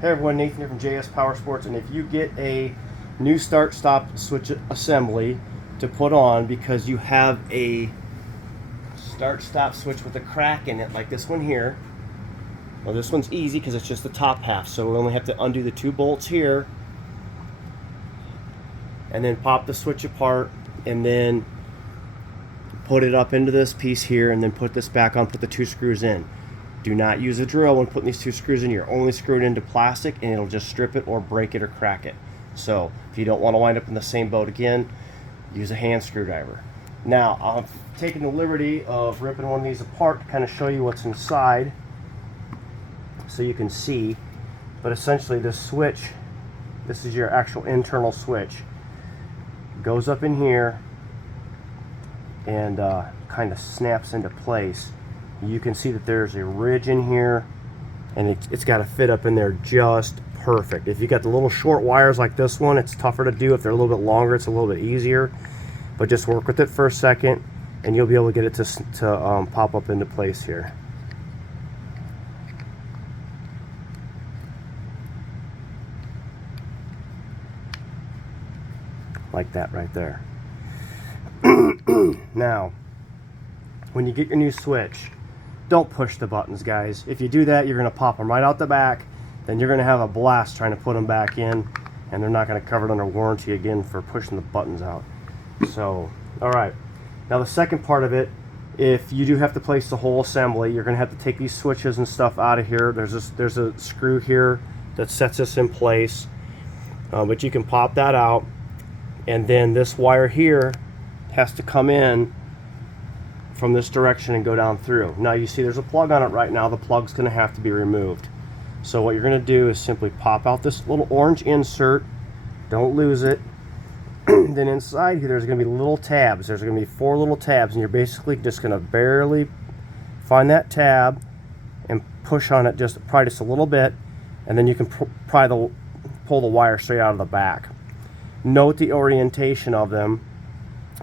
Hey everyone, Nathan here from JS Powersports, and if you get a new start-stop switch assembly to put on because you have a start-stop switch with a crack in it, like this one here, well, this one's easy because it's just the top half, so we only have to undo the 2 bolts here and then pop the switch apart and then put it up into this piece here and then put this back on, put the 2 screws in. Do not use a drill when putting these 2 screws in. You're only screwed into plastic and it'll just strip it or break it or crack it. So if you don't want to wind up in the same boat again, use a hand screwdriver. Now I've taken the liberty of ripping one of these apart to kind of show you what's inside so you can see. But essentially this switch, this is your actual internal switch, goes up in here and kind of snaps into place. You can see that there's a ridge in here and it's got to fit up in there just perfect. If you got the little short wires like this one, it's tougher to do. If they're a little bit longer, it's a little bit easier, but just work with it for a second and you'll be able to get it to pop up into place here. Like that right there. Now when you get your new switch, don't push the buttons, guys. If you do that, you're going to pop them right out the back. Then you're going to have a blast trying to put them back in, and they're not going to cover it under warranty again for pushing the buttons out. So, all right. Now the second part of it, if you do have to place the whole assembly, you're going to have to take these switches and stuff out of here. There's a screw here that sets this in place, but you can pop that out, and then this wire here has to come in from this direction and go down through. Now you see there's a plug on it right now. The plug's going to have to be removed. So what you're going to do is simply pop out this little orange insert. Don't lose it. Then inside here there's going to be little tabs. There's going to be 4 little tabs, and you're basically just going to barely find that tab and push on it probably just a little bit, and then you can pull the wire straight out of the back. Note the orientation of them.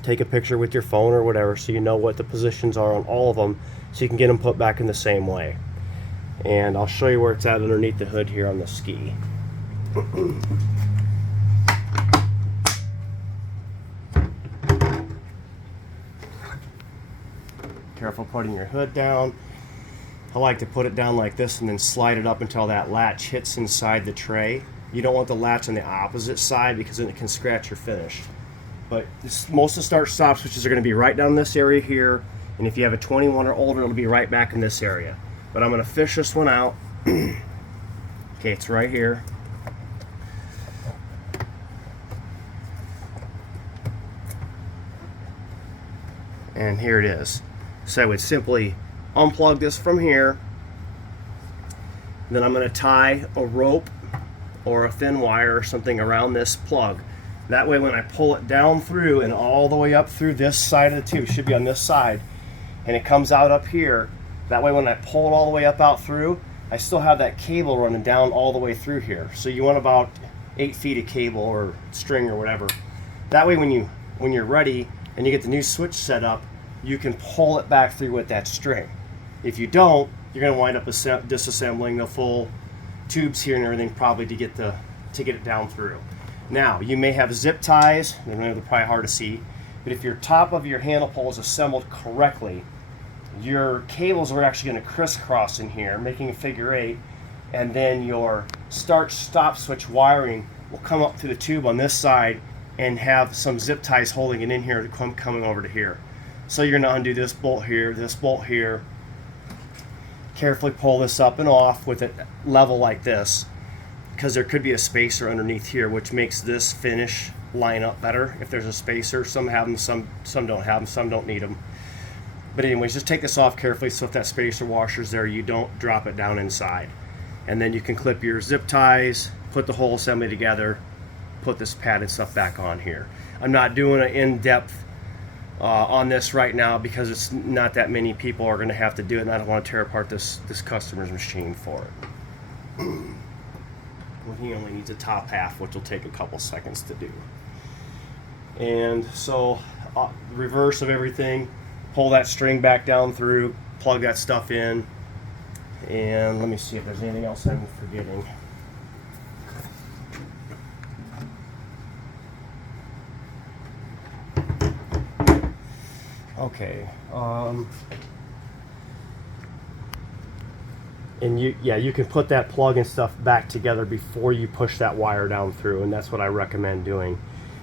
Take a picture with your phone or whatever so you know what the positions are on all of them so you can get them put back in the same way. And I'll show you where it's at underneath the hood here on the ski. Careful putting your hood down. I like to put it down like this and then slide it up until that latch hits inside the tray. You don't want the latch on the opposite side because then it can scratch your finish. But most of the start-stop switches are going to be right down this area here, and if you have a 21 or older, it'll be right back in this area. But I'm going to fish this one out. Okay, it's right here. And here it is. So I would simply unplug this from here. Then I'm going to tie a rope or a thin wire or something around this plug. That way when I pull it down through and all the way up through this side of the tube, should be on this side, and it comes out up here, that way when I pull it all the way up out through, I still have that cable running down all the way through here. So you want about 8 feet of cable or string or whatever. That way when you're ready and you get the new switch set up, you can pull it back through with that string. If you don't, you're going to wind up disassembling the full tubes here and everything probably to get it down through. Now, you may have zip ties, they're probably hard to see, but if your top of your handle pole is assembled correctly, your cables are actually going to crisscross in here, making a figure 8, and then your start-stop switch wiring will come up through the tube on this side and have some zip ties holding it in here coming over to here. So you're going to undo this bolt here, carefully pull this up and off with it level like this, because there could be a spacer underneath here which makes this finish line up better if there's a spacer. Some have them, some don't have them, some don't need them. But anyways, just take this off carefully so if that spacer washer's there, you don't drop it down inside. And then you can clip your zip ties, put the whole assembly together, put this padded stuff back on here. I'm not doing an in-depth on this right now because it's not that many people are going to have to do it, and I don't want to tear apart this customer's machine for it. He only needs a top half, which will take a couple seconds to do. And so reverse of everything, pull that string back down through, plug that stuff in, and let me see if there's anything else I'm forgetting. Okay. And you can put that plug and stuff back together before you push that wire down through, and that's what I recommend doing.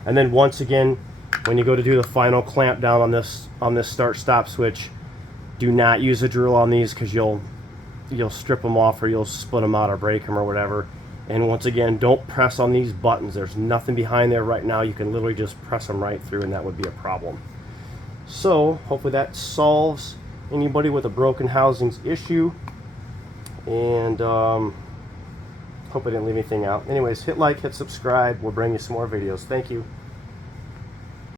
And then once again, when you go to do the final clamp down on this start stop switch, do not use a drill on these, because you'll strip them off, or you'll split them out or break them or whatever. And once again, don't press on these buttons. There's nothing behind there right now. You can literally just press them right through, and that would be a problem. So hopefully that solves anybody with a broken housings issue. And hope I didn't leave anything out. Anyways, hit like, hit subscribe. We'll bring you some more videos. Thank you.